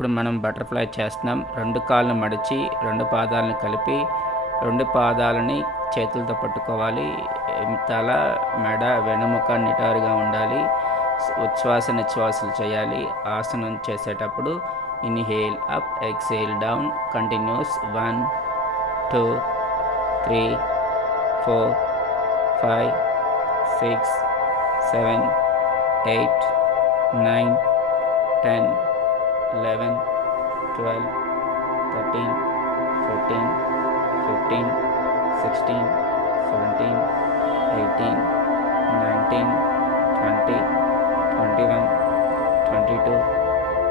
ఇప్పుడు మనం బటర్ఫ్లై చేస్తున్నాం. 2 కాళ్ళను మడిచి 2 పాదాలను కలిపి 2 పాదాలని చేతులతో పట్టుకోవాలి. తల, మెడ, వెనుముక నిటారుగా ఉండాలి. ఉచ్ఛ్వాస నిశ్వాసాలు చేయాలి. ఆసనం చేసేటప్పుడు inhale up, exhale down, continuous 1 2 3 4 5 6 7 8 9 10 11 12 13 14 15 16 17 18 19 20 21 22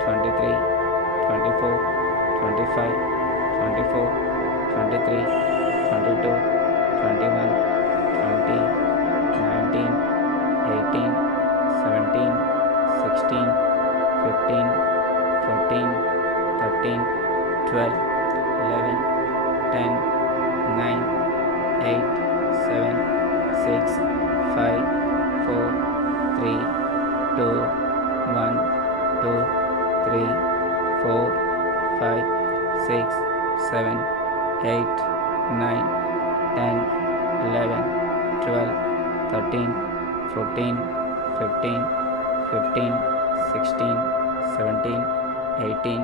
23 24 25 24 23 22 21 20 19 18 17 16 15 14 13 12 11 10 9 8 7 6 5 4 3 2 1 2 3 4 5 6 7 8 9 10 11 12 13 14 15 15 16 17 18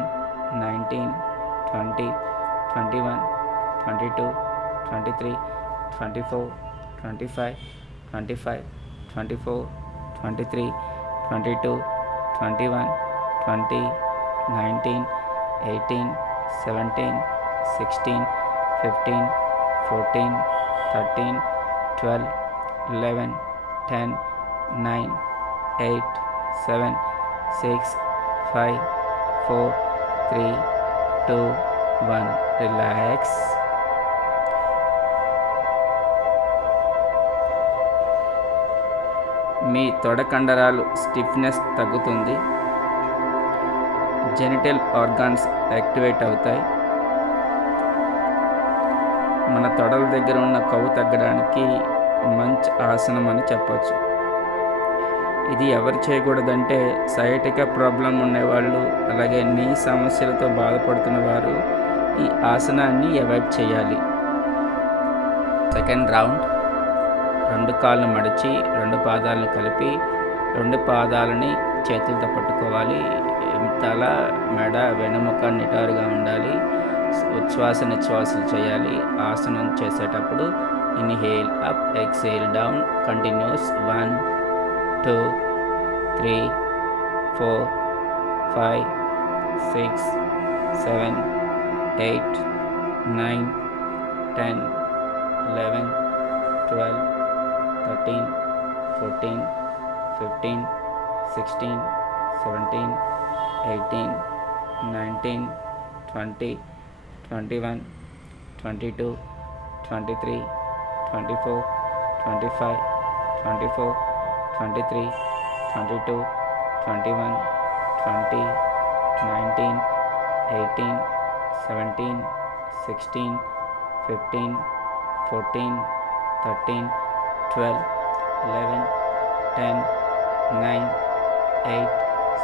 19 20 21 22 23 24 25 25 24 23 22 21 20 19 18 17 16 15 14 13 12 11 10 9 8 7 6 5 4 3 2 1 relax. మీ తొడ కండరాలు స్టిఫ్నెస్ తగ్గుతుంది. జెనిటల్ ఆర్గాన్స్ యాక్టివేట్ అవుతాయి. మన తొడల దగ్గర ఉన్న కొవ్వు తగ్గడానికి మంచి ఆసనం అని చెప్పచ్చు. ఇది ఎవరు చేయకూడదంటే సయాటికా ప్రాబ్లం ఉండేవాళ్ళు, అలాగే నీ సమస్యలతో బాధపడుతున్న వారు ఈ ఆసనాన్ని అవాయిడ్ చేయాలి. Second round. 2 కాళ్ళను మడిచి 2 పాదాలను కలిపి 2 పాదాలని చేతులతో పట్టుకోవాలి. తల, మెడ, వెనుముక నిటారుగా ఉండాలి. ఉచ్ఛ్వాస నిశ్వాసాలు చేయాలి. ఆసనం చేసేటప్పుడు inhale up, exhale down, continuous 1 2 3 4 5 6 7 8 9 10 11 12 13 14 15 16 17 18 19 20 21 22 23 24 25 24 23 22 21 20 19 18 17 16 15 14 13 12 11 10 9 8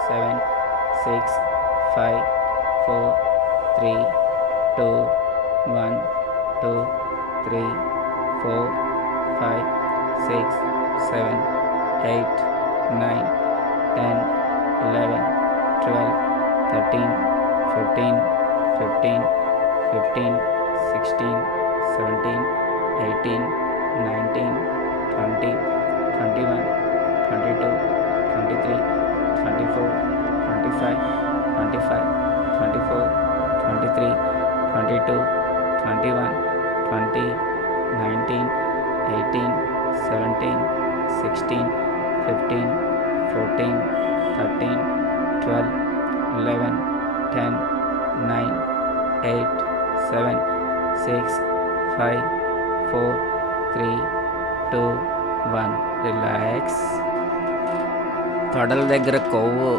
7 6 5 4 3 2 1 2 3 4 5 6 7 8 9 10 11 12 13 14 15 15 16 17 18 19 20 21 22 23 24 25 25 24 23 22 21 20 19 18 17 16 15 14 13 12 11 10 9 8 7 6 5 4 3 2 1 relax. తొడల దగ్గర కొవ్వు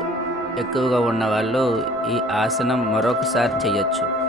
ఎక్కువగా ఉన్నవాళ్ళు ఈ ఆసనం మరొకసారి చేయొచ్చు.